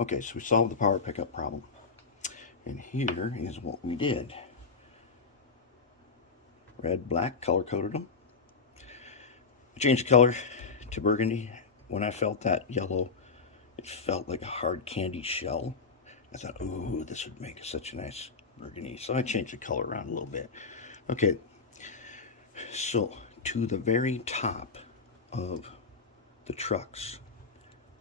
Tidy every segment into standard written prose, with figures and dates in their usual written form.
Okay, so we solved the power pickup problem. And here is what we did. Red, black, color-coded them. I changed the color to burgundy. When I felt that yellow, it felt like a hard candy shell. I thought, ooh, this would make such a nice burgundy. So I changed the color around a little bit. Okay, so to the very top of the trucks,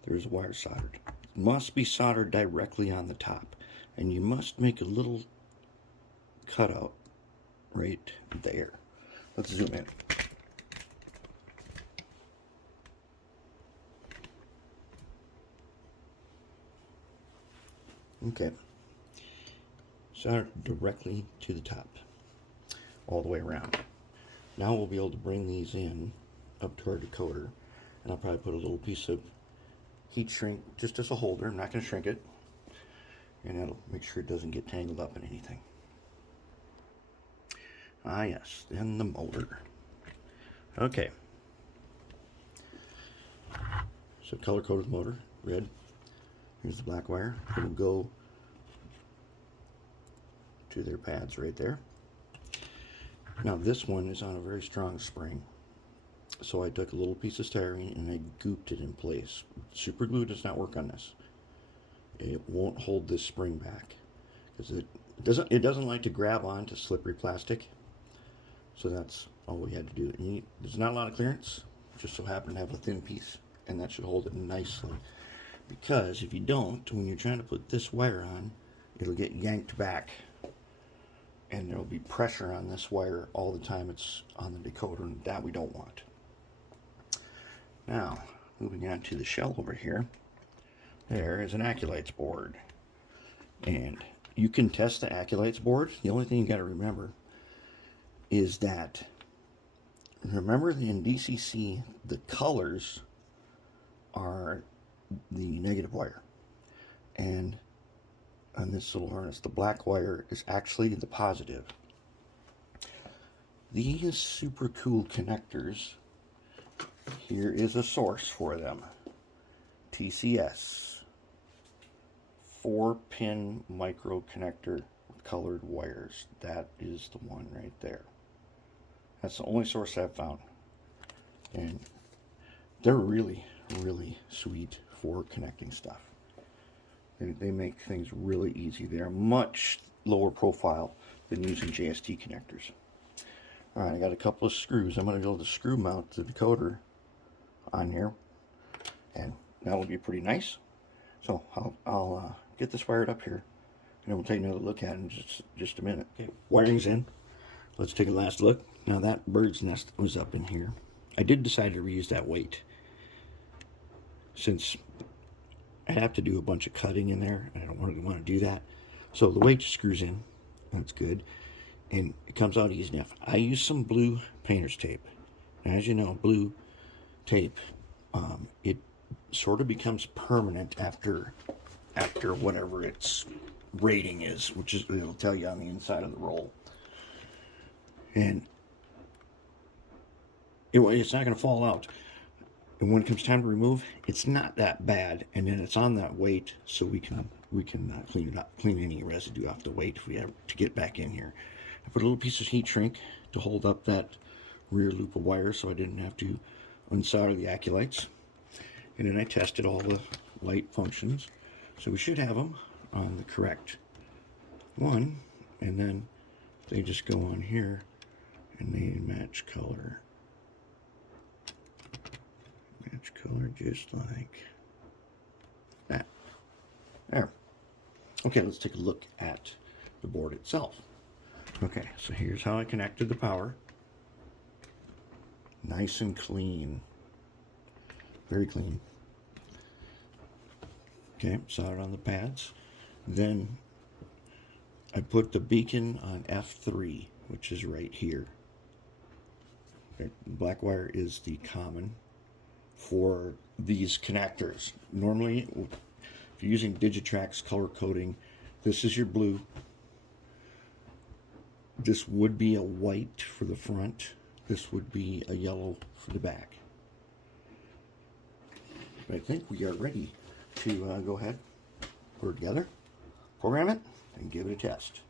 there's wire soldered. It must be soldered directly on the top. And you must make a little cutout right there. Let's zoom in. Okay. Solder directly to the top, all the way around. Now we'll be able to bring these in up to our decoder, and I'll probably put a little piece of heat shrink just as a holder. I'm not going to shrink it, and that'll make sure it doesn't get tangled up in anything. Ah yes, then the motor. Okay. So color-coded motor, red. Here's the black wire. It'll go to their pads right there. Now this one is on a very strong spring. So I took a little piece of styrene and I gooped it in place. Super glue does not work on this. It won't hold this spring back because it doesn't like to grab onto slippery plastic. So that's all we had to do. There's not a lot of clearance. Just so happened to have a thin piece, and that should hold it nicely. Because if you don't, when you're trying to put this wire on, it'll get yanked back. And there'll be pressure on this wire all the time it's on the decoder, and that we don't want. Now, moving on to the shell over here, there is an Accu-Lights board. And you can test the Accu-Lights board. The only thing you got to remember is that, remember in DCC, the colors are the negative wire, and on this little harness the black wire is actually the positive. These super cool connectors, here is a source for them. TCS 4-pin micro connector with colored wires. That is the one right there. That's the only source I've found, and they're really sweet for connecting stuff. They make things really easy. They're much lower profile than using JST connectors. Alright, I got a couple of screws. I'm going to be able to screw mount the decoder on here, and that'll be pretty nice. So I'll get this wired up here, and then we'll take another look at it in just a minute. Okay, wiring's in. Let's take a last look. Now that bird's nest was up in here. I did decide to reuse that weight, since I have to do a bunch of cutting in there, and I don't really want to do that. So the weight screws in. That's good. And it comes out easy enough. I use some blue painter's tape. And as you know, blue tape, it sort of becomes permanent after whatever its rating is, which is, it'll tell you on the inside of the roll. And it's not going to fall out. And when it comes time to remove, it's not that bad, and then it's on that weight, so we can clean it up, clean any residue off the weight if we have to get back in here. I put a little piece of heat shrink to hold up that rear loop of wire, so I didn't have to unsolder the Accu-Lights. And then I tested all the light functions, so we should have them on the correct one. And then they just go on here, and they match color. Match color just like that. There. Okay, let's take a look at the board itself. Okay, so here's how I connected the power. Nice and clean. Very clean. Okay, soldered on the pads. Then I put the beacon on F3, which is right here. Okay, black wire is the common for these connectors. Normally, if you're using Digitrax color coding, this is your blue. This would be a white for the front. This would be a yellow for the back. But I think we are ready to go ahead put it together, program it, and give it a test.